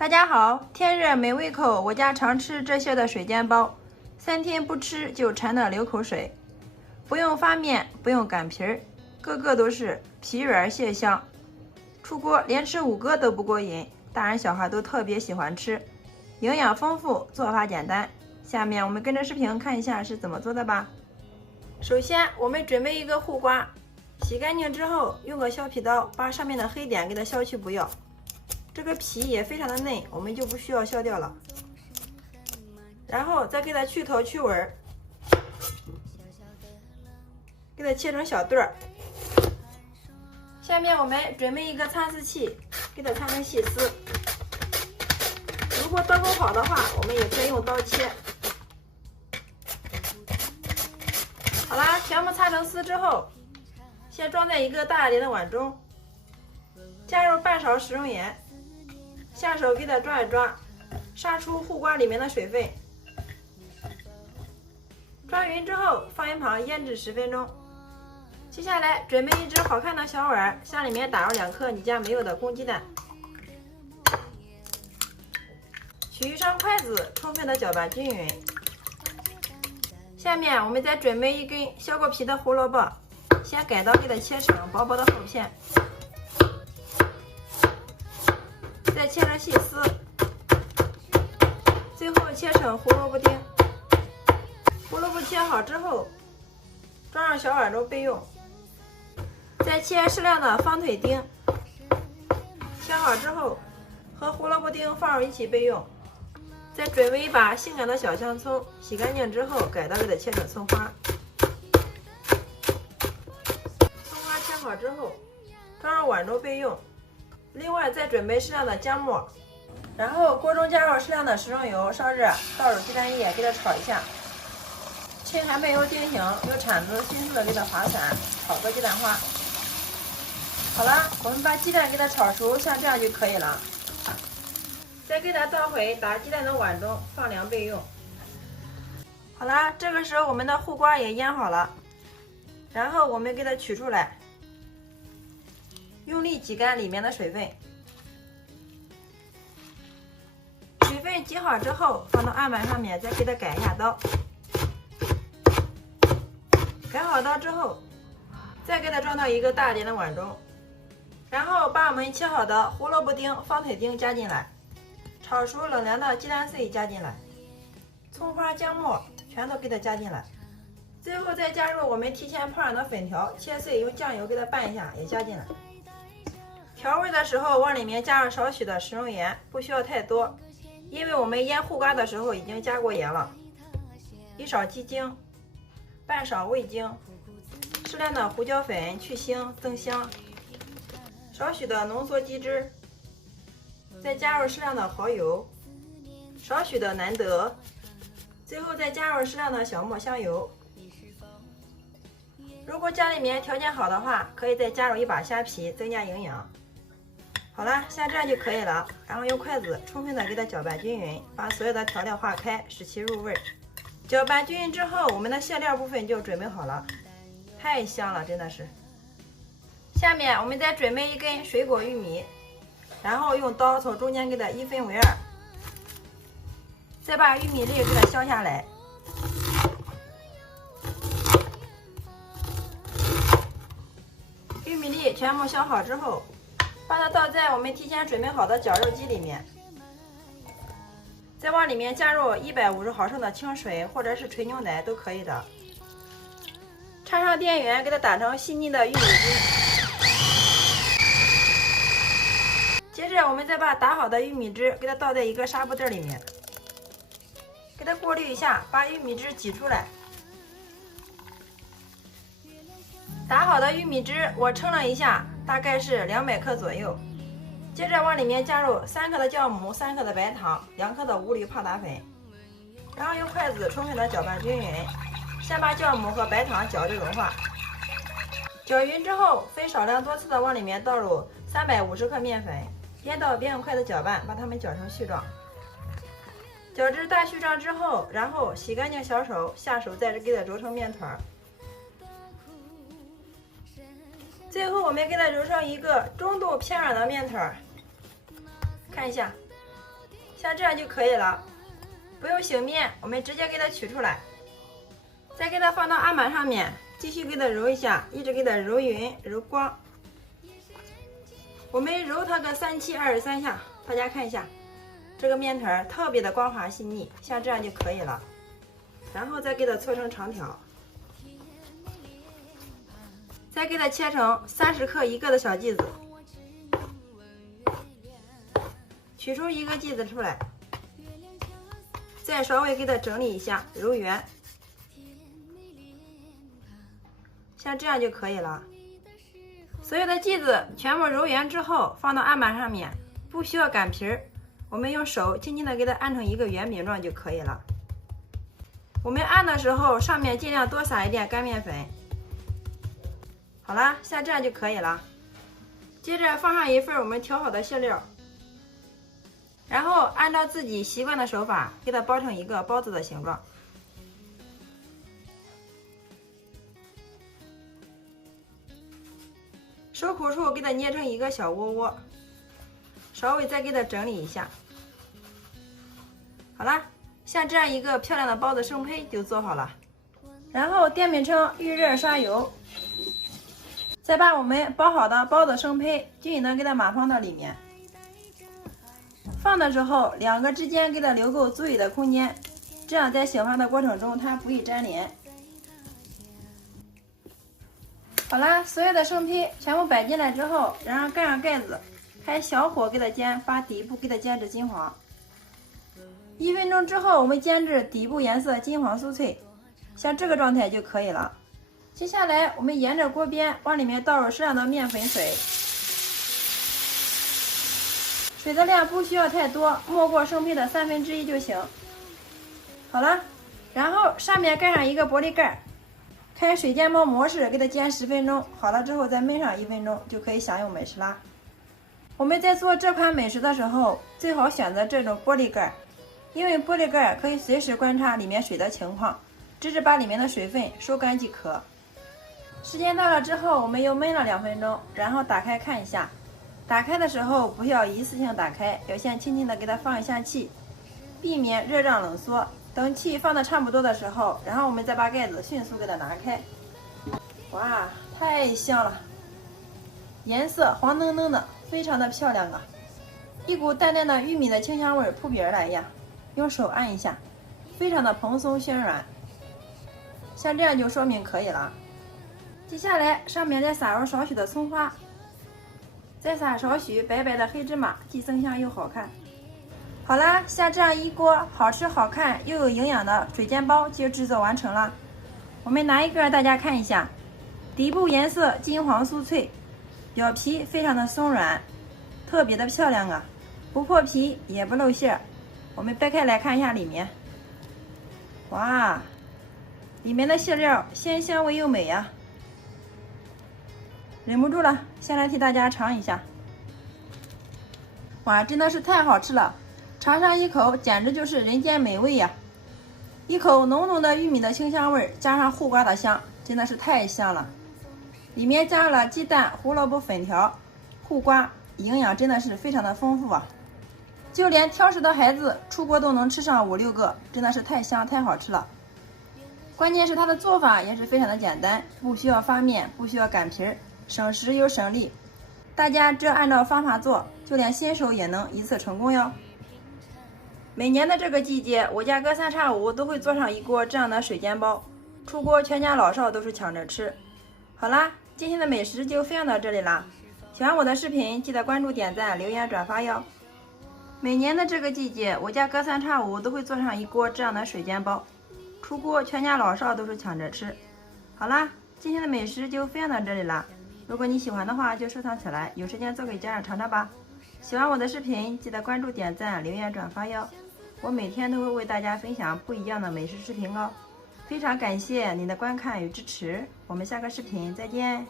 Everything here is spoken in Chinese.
大家好，天热没胃口，我家常吃这些的水煎包，3天不吃就馋得流口水。不用发面，不用擀皮儿，个个都是皮软蟹香。出锅连吃5个都不过瘾，大人小孩都特别喜欢吃，营养丰富，做法简单。下面我们跟着视频看一下是怎么做的吧。首先我们准备一个护瓜，洗干净之后用个削皮刀把上面的黑点给它削去不要。这个皮也非常的嫩，我们就不需要削掉了。然后再给它去头去尾，给它切成小段儿。下面我们准备一个擦丝器，给它擦成细丝。如果刀工好的话，我们也可以用刀切。好啦，全部擦成丝之后，先装在一个大点的碗中，加入半勺食用盐，下手给它抓一抓，杀出护瓜里面的水分。抓匀之后放一旁腌制10分钟。接下来准备一只好看的小碗，向里面打入2颗你家没有的公鸡蛋，取一双筷子，充分的搅拌均匀。下面我们再准备一根削过皮的胡萝卜，先改刀给它切成薄薄的厚片，再切成细丝，最后切成胡萝卜丁。胡萝卜切好之后，装上小碗中备用。再切适量的方腿丁，切好之后和胡萝卜丁放入一起备用。再准备一把性感的小香葱，洗干净之后改刀给它切成葱花。葱花切好之后装入碗中备用。另外再准备适量的姜末，然后锅中加入适量的食用油，烧热，倒入鸡蛋液给它炒一下。趁还没有定型，用铲子迅速的给它划散，炒个鸡蛋花。好了，我们把鸡蛋给它炒熟，像这样就可以了。再给它倒回打鸡蛋的碗中，放凉备用。好了，这个时候我们的护瓜也腌好了，然后我们给它取出来，用力挤干里面的水分。水分挤好之后，放到案板上面，再给它改一下刀。改好刀之后，再给它装到一个大点的碗中，然后把我们切好的胡萝卜丁、方腿丁加进来，炒熟冷凉的鸡蛋碎加进来，葱花、姜末全都给它加进来，最后再加入我们提前泡上的粉条，切碎用酱油给它拌一下也加进来。调味的时候往里面加入少许的食用盐，不需要太多，因为我们腌护瓜的时候已经加过盐了。1勺鸡精，半勺味精，适量的胡椒粉去腥增香，少许的浓缩鸡汁，再加入适量的蚝油，少许的南德，最后再加入适量的小磨香油。如果家里面条件好的话，可以再加入一把虾皮，增加营养。好了，像这样就可以了。然后用筷子充分的给它搅拌均匀，把所有的调料化开，使其入味。搅拌均匀之后，我们的馅料部分就准备好了，太香了，真的是。下面我们再准备一根水果玉米，然后用刀从中间给它1分为2，再把玉米粒给它削下来。玉米粒全部削好之后，把它倒在我们提前准备好的绞肉机里面，再往里面加入150毫升的清水或者是纯牛奶都可以的。插上电源，给它打成细腻的玉米汁。接着我们再把打好的玉米汁给它倒在一个纱布袋里面，给它过滤一下，把玉米汁挤出来。打好的玉米汁我称了一下，大概是200克左右。接着往里面加入3克的酵母、3克的白糖、2克的无铝泡打粉，然后用筷子充分的搅拌均匀，先把酵母和白糖搅至融化。搅匀之后，分少量多次的往里面倒入350克面粉，颠倒边用筷子搅拌，把它们搅成絮状。搅至大絮状之后，然后洗干净小手，下手再给它揉成面团。最后我们给它揉成一个中度偏软的面团，看一下，像这样就可以了，不用醒面，我们直接给它取出来，再给它放到案板上面，继续给它揉一下，一直给它揉匀揉光。我们揉它个3×7=23下，大家看一下，这个面团特别的光滑细腻，像这样就可以了。然后再给它搓成长条，再给它切成30克一个的小剂子，取出一个剂子出来，再稍微给它整理一下，揉圆，像这样就可以了。所有的剂子全部揉圆之后，放到案板上面，不需要擀皮儿，我们用手轻轻的给它按成一个圆饼状就可以了。我们按的时候，上面尽量多撒一点干面粉。好了，像这样就可以了。接着放上一份我们调好的馅料，然后按照自己习惯的手法，给它包成一个包子的形状。手口处给它捏成一个小窝窝，稍微再给它整理一下。好啦，像这样一个漂亮的包子生胚就做好了。然后电饼铛预热刷油，再把我们包好的包子生胚均匀的给它码放到里面。放的时候，两个之间给它留够足够的空间，这样在醒发的过程中它不会粘连。好啦，所有的生胚全部摆进来之后，然后盖上盖子，开小火给它煎，把底部给它煎至金黄。1分钟之后，我们煎至底部颜色金黄酥脆，像这个状态就可以了。接下来，我们沿着锅边往里面倒入适量的面粉水，水的量不需要太多，没过生胚的1/3就行。好了，然后上面盖上一个玻璃盖。开水煎包模式，给它煎10分钟，好了之后再焖上1分钟，就可以享用美食啦。我们在做这款美食的时候，最好选择这种玻璃盖，因为玻璃盖可以随时观察里面水的情况，直至把里面的水分收干即可。时间到了之后，我们又焖了2分钟，然后打开看一下。打开的时候不要一次性打开，要先轻轻的给它放一下气，避免热胀冷缩。等气放的差不多的时候，然后我们再把盖子迅速给它拿开。哇，太香了，颜色黄澄澄的，非常的漂亮啊！一股淡淡的玉米的清香味扑鼻而来呀。用手按一下，非常的蓬松暄软，像这样就说明可以了。接下来上面再撒入少许的葱花，再撒少许白白的黑芝麻，既增香又好看。好啦，像这样一锅好吃好看又有营养的水煎包就制作完成了。我们拿一个大家看一下，底部颜色金黄酥脆，表皮非常的松软，特别的漂亮啊，不破皮也不露馅。我们掰开来看一下里面，哇，里面的馅料鲜香味又美呀，忍不住了，先来替大家尝一下。哇，真的是太好吃了！尝上一口，简直就是人间美味呀！一口浓浓的玉米的清香味，加上护瓜的香，真的是太香了。里面加了鸡蛋、胡萝卜粉条、护瓜，营养真的是非常的丰富啊！就连挑食的孩子出锅都能吃上5、6个，真的是太香太好吃了。关键是它的做法也是非常的简单，不需要发面，不需要擀皮儿，省时又省力。大家只要按照方法做，就连新手也能一次成功哟。每年的这个季节，我家隔3差5都会做上一锅这样的水煎包，出锅全家老少都是抢着吃。好啦，今天的美食就分享到这里啦。喜欢我的视频，记得关注、点赞、留言、转发哟。每年的这个季节，我家隔3差5都会做上一锅这样的水煎包，出锅全家老少都是抢着吃。好啦，今天的美食就分享到这里啦。如果你喜欢的话，就收藏起来，有时间做给家人尝尝吧。喜欢我的视频，记得关注、点赞、留言、转发哟。我每天都会为大家分享不一样的美食视频哦。非常感谢您的观看与支持，我们下个视频再见。